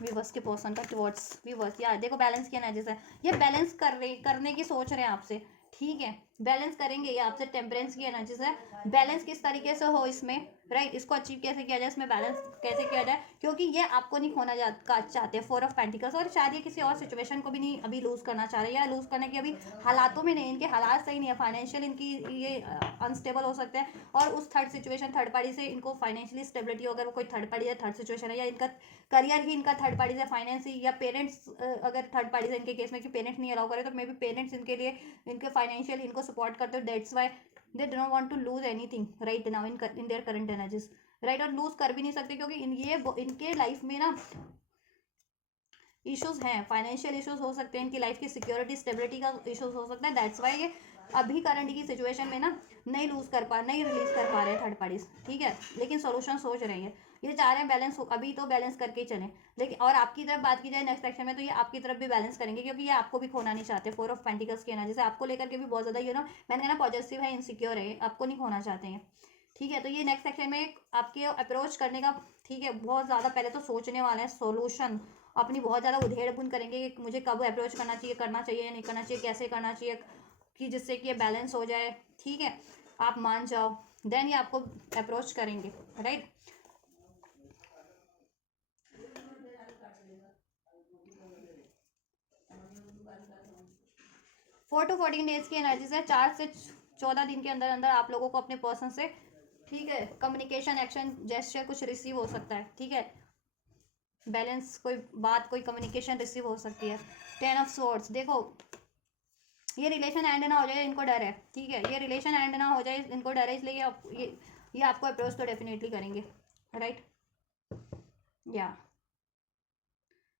व्यूअर्स के पर्सन का टुवर्ड्स व्यूअर्स। यार देखो बैलेंस की एनर्जीज है, ये बैलेंस करने की सोच रहे हैं आपसे, ठीक है। बैलेंस करेंगे ये आपसे, टेम्परेंस की एनर्जीज है। बैलेंस किस तरीके से हो इसमें, राइट, इसको अचीव कैसे किया जाए, इसमें बैलेंस कैसे किया जाए, क्योंकि ये आपको नहीं खोना चाहते 4 ऑफ पेंटिकल्स, और शायद ये किसी और सिचुएशन को भी नहीं अभी लूज करना चाह रहे, या लूज करने के अभी हालातों में नहीं, इनके हालात सही नहीं है, फाइनेंशियल इनकी ये अनस्टेबल हो सकते हैं, और उस थर्ड सिचुएशन थर्ड पार्टी से इनको फाइनेंशियली स्टेबिलिटी, अगर वो कोई थर्ड पार्टी है, थर्ड सिचुएशन है, या इनका करियर ही इनका थर्ड पार्टी से, फाइनेंस ही, या पेरेंट्स अगर थर्ड पार्टी से इनके केस में कि पेरेंट्स नहीं अलाउ करे, तो मे बी पेरेंट्स इनके लिए इनके फाइनेंशियल इनको सपोर्ट करते हो, that's why they do not want to lose anything right now in their current energies, right. और लूज कर भी नहीं सकते, क्योंकि इनके लाइफ में ना इश्यूज हैं, फाइनेंशियल इश्यूज हो सकते हैं, इनकी लाइफ की सिक्योरिटी स्टेबिलिटी का इश्यूज हो सकता है, दैट्स वाई ये अभी करंट की सिचुएशन में ना नहीं रिलीज कर पा रहे हैं थर्ड पार्टीज, ठीक है। लेकिन सोल्यूशन सोच रहे हैं, ये चाह रहे हैं बैलेंस, अभी तो बैलेंस करके ही चलें। लेकिन और आपकी तरफ बात की जाए नेक्स्ट सेक्शन में, तो ये आपकी तरफ भी बैलेंस करेंगे, क्योंकि ये आपको भी खोना नहीं चाहते। 4 ऑफ पेंटिकल्स की एनर्जी से आपको लेकर के भी बहुत ज़्यादा मैंने कहा ना पॉजिटिव है, इनसिक्योर है, आपको नहीं खोना चाहते हैं, ठीक है। तो ये नेक्स्ट सेक्शन में आपके अप्रोच करने का, ठीक है, बहुत ज़्यादा पहले तो सोचने वाले हैं सोल्यूशन, अपनी बहुत ज़्यादा उधेड़ बुन करेंगे कि मुझे कब अप्रोच करना चाहिए या नहीं करना चाहिए, कैसे करना चाहिए, कि जिससे कि ये बैलेंस हो जाए, ठीक है, आप मान जाओ, देन ये आपको अप्रोच करेंगे, राइट। 4 to 14 डेज की एनर्जी से 4 से 14 दिन के अंदर अंदर आप लोगों को अपने पर्सन से, ठीक है, कम्युनिकेशन एक्शन जेस्चर कुछ रिसीव हो सकता है, ठीक है। बैलेंस कोई बात, कोई कम्युनिकेशन रिसीव हो सकती है। 10 ऑफ सोर्ड्स, देखो ये रिलेशन एंड ना हो जाए, इनको डर है, ठीक है, ये रिलेशन एंड ना हो जाए इनको डर है, इसलिए ये आपको अप्रोच तो डेफिनेटली करेंगे, राइट, या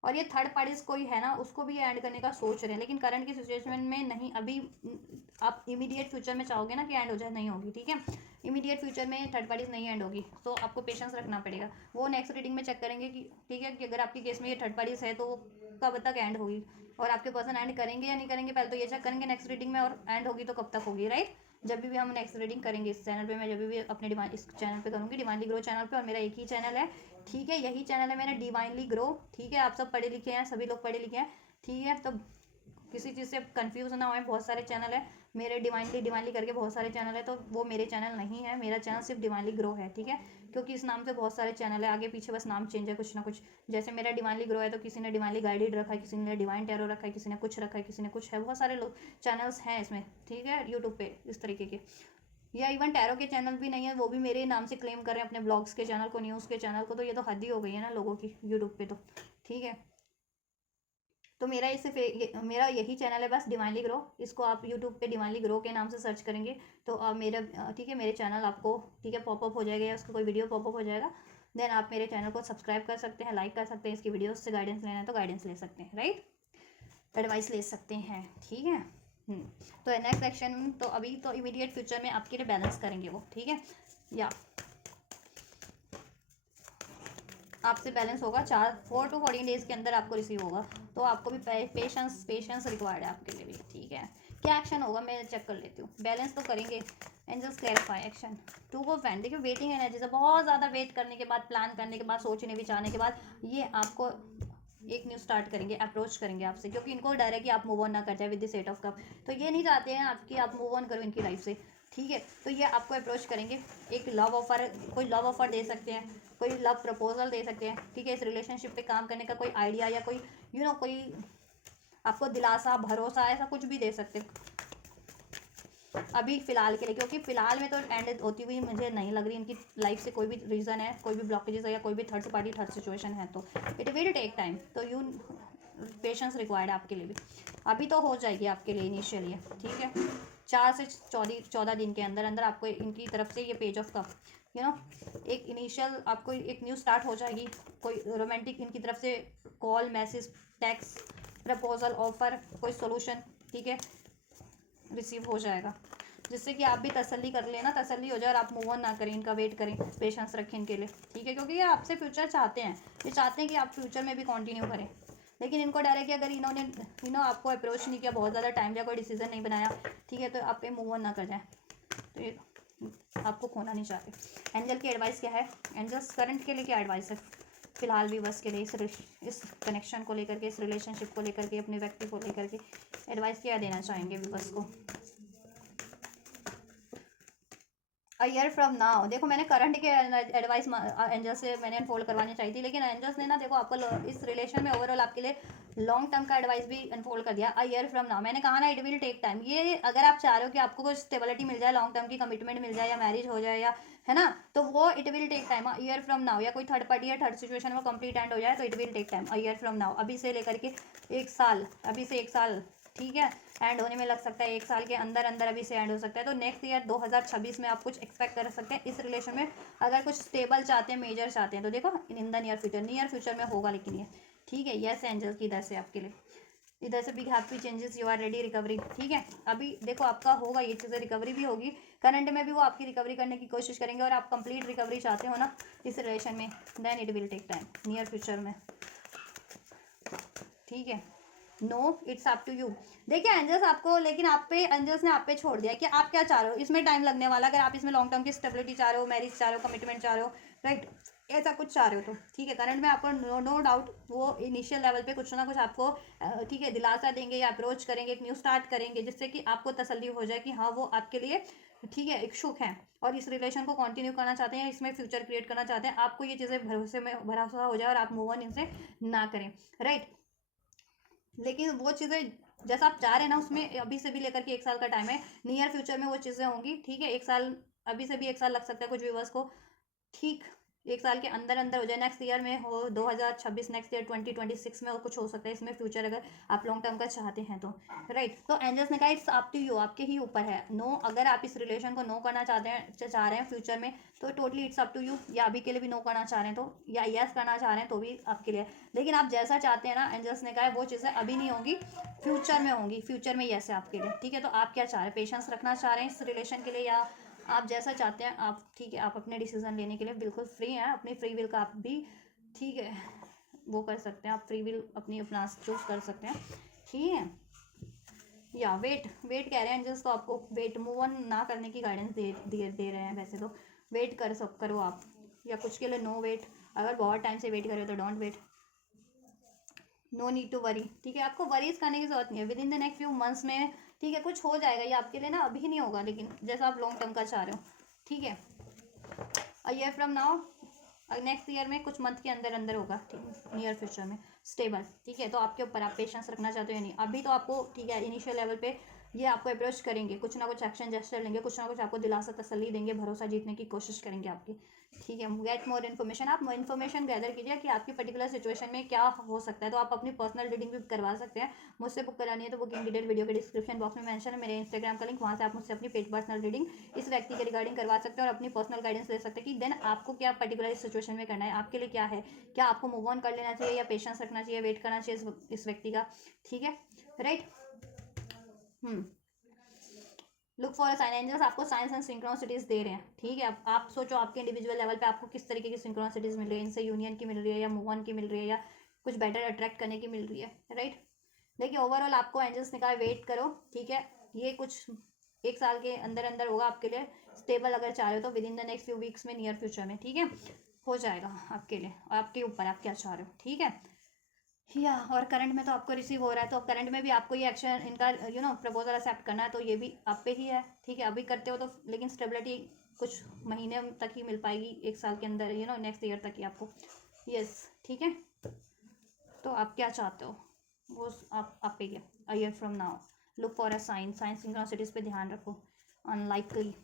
और ये थर्ड पार्टीज कोई है ना, उसको भी एंड करने का सोच रहे हैं, लेकिन करंट की सिचुएशन में नहीं। अभी आप इमीडिएट फ्यूचर में चाहोगे ना कि एंड हो जाए, नहीं होगी, ठीक है। इमीडिएट फ्यूचर में थर्ड पार्टीज नहीं एंड होगी, तो आपको पेशेंस रखना पड़ेगा। वो नेक्स्ट रीडिंग में चेक करेंगे कि, ठीक है, कि अगर आपके केस में ये थर्ड पार्टीज है तो वो कब तक एंड होगी, और आपके पर्सन एंड करेंगे या नहीं करेंगे, पहले तो ये चेक करेंगे नेक्स्ट रीडिंग में, और एंड होगी तो कब तक होगी, राइट। जब भी हम नेक्स्ट रीडिंग करेंगे इस चैनल पे, मैं जब भी अपने इस चैनल पे करूँगी, डिवाइनली ग्रो चैनल पे, और मेरा एक ही चैनल है, ठीक है, यही चैनल है मेरा, डिवाइनली ग्रो, ठीक है। आप सब पढ़े लिखे हैं, सभी लोग पढ़े लिखे हैं, ठीक है, तो किसी चीज़ से कंफ्यूज ना हो। बहुत सारे चैनल है मेरे, डिवाइनली करके बहुत सारे चैनल है, तो वो मेरे चैनल नहीं है, मेरा चैनल सिर्फ डिवाइनली ग्रो है, ठीक है। क्योंकि इस नाम से बहुत सारे चैनल है, आगे पीछे बस नाम चेंज है कुछ ना कुछ। जैसे मेरा डिवाइनली ग्रो है, तो किसी ने डिवाइनली गाइडेड रखा है, किसी ने डिवाइन टैरो रखा है, किसी ने कुछ रखा है, किसी ने कुछ है, बहुत सारे लोग चैनल्स हैं इसमें, ठीक है, यूट्यूब पे इस तरीके के। या इवन टैरो के चैनल भी नहीं है, वो भी मेरे नाम से क्लेम कर रहे हैं अपने ब्लॉग्स के चैनल को, न्यूज़ के चैनल को, तो ये तो हद ही हो गई है ना लोगों की यूट्यूब पे, तो ठीक है। तो मेरा मेरा यही चैनल है बस, डिवाइनली ग्रो। इसको आप यूट्यूब पे डिवाइनली ग्रो के नाम से सर्च करेंगे तो मेरा, ठीक है, मेरे चैनल आपको, ठीक है, पॉपअप हो जाएगा, या उसका कोई वीडियो पॉपअप हो जाएगा। देन आप मेरे चैनल को सब्सक्राइब कर सकते हैं, लाइक कर सकते हैं, इसकी वीडियोस से गाइडेंस लेना है तो गाइडेंस ले सकते हैं, राइट, एडवाइस ले सकते हैं, ठीक है। तो नेक्स्ट एक्शन तो अभी तो इमीडिएट फ्यूचर में आपके लिए बैलेंस करेंगे वो, ठीक है, या आपसे बैलेंस होगा 4 to 14 डेज के अंदर आपको रिसीव होगा। तो आपको भी पेशेंस रिक्वायर्ड है आपके लिए भी, ठीक है। क्या एक्शन होगा मैं चेक कर लेती हूँ, बैलेंस तो करेंगे। Angels clarify action 2 of wand. देखिए वेटिंग एनर्जी से बहुत ज़्यादा वेट करने के बाद, प्लान करने के बाद, सोचने विचारने के बाद ये आपको एक न्यू स्टार्ट करेंगे, अप्रोच करेंगे आपसे, क्योंकि इनको डर है कि आप मूव ऑन ना कर जाए with the set of cup. तो ये नहीं चाहते हैं आपकी आप मूव ऑन करो इनकी लाइफ से, ठीक है। तो ये आपको अप्रोच करेंगे, एक लव ऑफर, कोई लव ऑफर दे सकते हैं, कोई लव प्रपोजल दे सकते हैं, ठीक है। इस रिलेशनशिप पे काम करने का कोई आइडिया या कोई कोई आपको दिलासा भरोसा ऐसा कुछ भी दे सकते हैं अभी फिलहाल के लिए, क्योंकि फिलहाल में तो एंड होती हुई मुझे नहीं लग रही इनकी लाइफ से। कोई भी रीज़न है, कोई भी ब्लॉकेजेस है या कोई भी थर्ड सिचुएशन है, तो इट विल टेक टाइम। तो यू पेशेंस रिक्वायर्ड है आपके लिए भी। अभी तो हो जाएगी आपके लिए इनिशियली, ठीक है। 4 से 14 दिन के अंदर अंदर आपको इनकी तरफ से ये पेज ऑफ कप एक इनिशियल आपको एक न्यू स्टार्ट हो जाएगी। कोई रोमांटिक इनकी तरफ से call, message, text, proposal, offer, कोई सोल्यूशन, ठीक है, रिसीव हो जाएगा, जिससे कि आप भी तसल्ली कर लेना, तसल्ली हो जाए और आप मूव ऑन ना करें, इनका वेट करें, पेशेंस रखें इनके लिए, ठीक है। क्योंकि ये आपसे फ्यूचर चाहते हैं, ये चाहते हैं कि आप फ्यूचर में भी कंटिन्यू करें। लेकिन इनको डर है कि अगर इन्होंने आपको अप्रोच नहीं किया, बहुत ज़्यादा टाइम लिया, कोई डिसीजन नहीं बनाया, ठीक है, तो आप पे मूव ऑन ना कर जाए। तो ये आपको खोना नहीं चाहते। एंजल की एडवाइस क्या है, एंजल्स करंट के लिए क्या एडवाइस है फिलहाल भी बस के लिए, इस कनेक्शन को लेकर के, इस रिलेशनशिप को लेकर के, अपने व्यक्ति को लेकर के एडवाइस क्या देना चाहेंगे विवस को। अ ईयर फ्रॉम नाउ, देखो मैंने करंट के एडवाइस एंजल्स से मैंने अनफोल्ड करवानी चाहिए थी, लेकिन एंजल्स ने ना देखो आपको इस रिलेशन में ओवरऑल आपके लिए लॉन्ग टर्म का एडवाइस भी अनफोल्ड कर दिया। अ ईयर फ्रॉम नाउ, मैंने कहा ना इट विल टेक टाइम। ये अगर आप चाह रहे हो कि आपको कुछ स्टेबिलिटी मिल जाए, लॉन्ग टर्म की कमिटमेंट मिल जाए, या मैरिज हो जाए, या है ना, तो वो it will take time. A year from now, या कोई थर्ड पार्टी या थर्ड सिचुएशन वो कंप्लीट एंड हो जाए, तो it will take time. A year from now, अभी से लेकर के 1 साल, अभी से 1 साल, ठीक है, एंड होने में लग सकता है 1 साल के अंदर अंदर अभी से एंड हो सकता है। तो नेक्स्ट ईयर 2026 में आप कुछ एक्सपेक्ट कर सकते हैं इस रिलेशन में, अगर कुछ स्टेबल चाहते हैं, मेजर चाहते हैं, तो देखो इन द नियर फ्यूचर में होगा, लेकिन ये ठीक है। यस एंजल की इधर से आपके लिए, इधर से big happy changes, you are ready recovery, ठीक है। अभी देखो आपका होगा ये चीज़ें, रिकवरी भी होगी, करंट में भी वो आपकी रिकवरी करने की कोशिश करेंगे, और आप कंप्लीट रिकवरी चाहते हो ना इस रिलेशन में, then it will take time near future में, ठीक है। No it's up to you. देखिए एंजल्स आपको, लेकिन आप पे एंजल्स ने आप पे छोड़ दिया कि आप क्या चाह रहे हो, इसमें टाइम लगने वाला। अगर आप इसमें लॉन्ग टर्म की स्टेबिलिटी चाह रहे हो, मैरिज चाह रहे हो, कमिटमेंट चाह रहे हो, राइट, ऐसा कुछ चाह रहे हो, तो ठीक है। करंट में आपको नो डाउट वो इनिशियल लेवल पे कुछ ना कुछ आपको ठीक है दिलासा देंगे, या अप्रोच करेंगे, एक न्यू स्टार्ट करेंगे, जिससे कि आपको तसल्ली हो जाए कि हाँ वो आपके लिए ठीक है इच्छुक हैं, और इस रिलेशन को कंटिन्यू करना चाहते हैं, इसमें फ्यूचर क्रिएट करना चाहते हैं। आपको ये चीज़ें भरोसा हो जाए और आप मूव ऑन इनसे ना करें, राइट। लेकिन वो चीज़ें जैसा आप चाह रहे हैं ना, उसमें अभी से भी लेकर के 1 साल का टाइम है, नियर फ्यूचर में वो चीज़ें होंगी, ठीक है। 1 साल, अभी से भी 1 साल लग सकता है कुछ व्यूवर्स को, ठीक। 1 साल के अंदर अंदर हो जाए, नेक्स्ट ईयर में हो, 2026, नेक्स्ट ईयर 2026 में और कुछ हो सकता है इसमें फ्यूचर, अगर आप लॉन्ग टर्म का चाहते हैं तो, राइट। तो एंजल्स ने कहा इट्स अप टू यू, आपके ही ऊपर है। नो, अगर आप इस रिलेशन को नो करना चाह रहे हैं फ्यूचर में, तो totally it's up to you. या अभी के लिए भी नो करना चाह रहे हैं तो, या यस करना चाह रहे हैं तो भी आपके लिए। लेकिन आप जैसा चाहते हैं ना, एंजल्स ने कहा वो चीज़ें अभी नहीं होंगी, फ्यूचर में होंगी, फ्यूचर में यस है आपके लिए, ठीक है। तो आप क्या चाह रहे हैं, पेशेंस रखना चाह रहे हैं इस रिलेशन के लिए, या आप जैसा चाहते हैं आप, ठीक है, आप अपने डिसीजन लेने के लिए बिल्कुल फ्री हैं, अपनी फ्री विल का आप भी ठीक है वो कर सकते हैं, आप फ्री विल अपना चूज कर सकते हैं, ठीक है। या वेट कह रहे हैं एंजल्स, तो आपको वेट, मूव ऑन ना करने की गाइडेंस दे रहे हैं वैसे तो। वेट करो आप, या कुछ के लिए नो वेट, अगर बहुत टाइम से वेट कर रहे हो तो don't wait, no need to worry, ठीक है। आपको वरीज करने की जरूरत नहीं है, within the next few months में, ठीक है, कुछ हो जाएगा। ये आपके लिए ना अभी नहीं होगा, लेकिन जैसा आप लॉन्ग टर्म का चाह रहे हो, ठीक है। A year from now, next year में कुछ मंथ के अंदर अंदर होगा, ठीक, नियर फ्यूचर में स्टेबल, ठीक है। तो आपके ऊपर, आप पेशेंस रखना चाहते हो या नहीं। अभी तो आपको ठीक है इनिशियल लेवल पे ये आपको अप्रोच करेंगे, कुछ ना कुछ एक्शन जेस्चर लेंगे, कुछ ना कुछ आपको दिलासा तसल्ली देंगे, भरोसा जीतने की कोशिश करेंगे आपकी, ठीक है। गेट मोर इन्फॉर्मेशन, आप इन्फॉर्मेशन गैदर कीजिए कि आपकी पर्टिकुलर सिचुएशन में क्या हो सकता है। तो आप अपनी पर्सनल रीडिंग भी करवा सकते हैं, मुझसे बुक करानी है तो बुकिंग डिटेल वीडियो के डिस्क्रिप्शन बॉक्स में मेंशन है, मेरे इंस्टाग्राम का लिंक, वहाँ से आप मुझसे अपनी पेड पर्सनल रीडिंग इस व्यक्ति के रिगार्डिंग करवा सकते हैं, और अपनी पर्सनल गाइडेंस ले सकते हैं कि देन आपको क्या पर्टिकुलर इस सिचुएशन में करना है, आपके लिए क्या है, क्या आपको मूव ऑन कर लेना चाहिए, या पेशेंस रखना चाहिए, वेट करना चाहिए इस व्यक्ति का, ठीक है, right. Look for a sign, angels आपको साइंस एंड सिंक्रोनिसिटीज दे रहे हैं, ठीक है। अब आप सोचो आपके इंडिविजुअल लेवल पे आपको किस तरीके की सिंक्रोनिसिटीज मिल रही है, इनसे यूनियन की मिल रही है या मूव ऑन की मिल रही है या कुछ बेटर अट्रैक्ट करने की मिल रही है, राइट। देखिए ओवरऑल आपको एंजल्स ने कहा वेट करो, ठीक है। ये कुछ 1 साल के अंदर अंदर होगा आपके लिए स्टेबल, अगर चाह रहे हो तो with in the next few weeks में, नियर फ्यूचर में, ठीक है, हो जाएगा आपके लिए, आपके ऊपर आप क्या चाह रहे हो, ठीक है। या और करंट में तो आपको रिसीव हो रहा है, तो करंट में भी आपको ये एक्शन इनका प्रपोजल एक्सेप्ट करना है, तो ये भी आप पे ही है, ठीक है। अभी करते हो तो लेकिन स्टेबिलिटी कुछ महीने तक ही मिल पाएगी, 1 साल के अंदर, नेक्स्ट ईयर तक ही आपको, यस, ठीक है। तो आप क्या चाहते हो वो आप पे ही है। A year from now look for a sign, sign synchronicities पे ध्यान रखो, अनलाइकली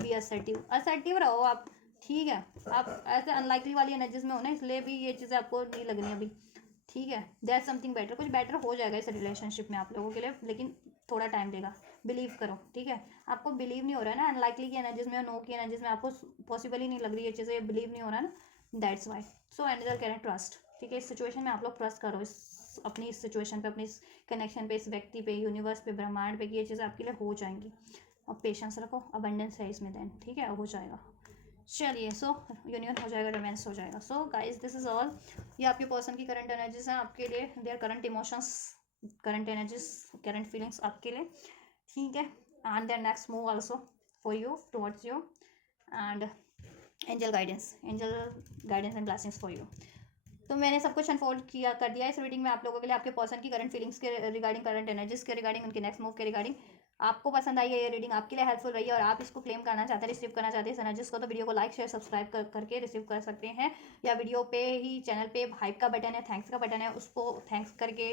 बी असर्टिव, असर्टिव रहो आप, ठीक है। आप ऐसे अनलाइकली वाली एनर्जीज में हो ना, इसलिए भी ये चीज़ें आपको नहीं लगनी अभी, ठीक है। देयर समथिंग बेटर, कुछ बेटर हो जाएगा इस रिलेशनशिप में आप लोगों के लिए, लेकिन थोड़ा टाइम लेगा, बिलीव करो, ठीक है। आपको बिलीव नहीं हो रहा है ना अनलाइकली की एनर्जीज में, नो की एनर्जीज में आपको पॉसिबल ही नहीं लग रही है चीज़ें, बिलीव नहीं हो रहा है ना, that's why. So angel can trust, ठीक है। इस सिचुएशन में आप लोग ट्रस्ट करो, इस सिचुएशन पे, अपनी इस कनेक्शन पे, इस व्यक्ति पे, यूनिवर्स पे, ब्रह्मांड पे, कि ये चीज़ें आपके लिए हो जाएंगी। अब पेशेंस रखो, अबंडेंस है इसमें देन, ठीक है, हो जाएगा। चलिए, सो यूनियन हो जाएगा, रोमांस हो जाएगा। So guys this is all, ये आपके पर्सन की करंट एनर्जीज हैं आपके लिए, their current emotions, current energies, current feelings आपके लिए, ठीक है। And their next move also for you, towards you, and angel guidance and blessings for you. तो मैंने सब कुछ अनफोल्ड किया कर दिया इस रीडिंग में आप लोगों के लिए, आपके पर्सन की करंट फीलिंग्स के रिगार्डिंग, करंट एनर्जीज के रिगार्डिंग, उनके नेक्स्ट मूव के रिगार्डिंग। आपको पसंद आई है ये रीडिंग, आपके लिए हेल्पफुल रही है और आप इसको क्लेम करना चाहते हैं, रिसीव करना चाहते हैं इस एनर्जीज को, तो वीडियो को लाइक शेयर सब्सक्राइब करके रिसीव कर सकते हैं, या वीडियो पे ही चैनल पे हाइप का बटन है, थैंक्स का बटन है, उसको थैंक्स करके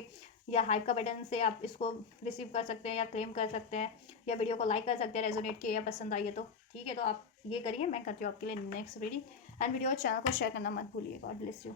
या हाइप का बटन से आप इसको रिसीव कर सकते हैं या क्लेम कर सकते हैं, या वीडियो को लाइक कर सकते हैं रेजोनेट किया या पसंद आई है तो, ठीक है। तो आप ये करिए, मैं करती हूँ आपके लिए next reading, and video channel को शेयर करना मत भूलिए। God bless you.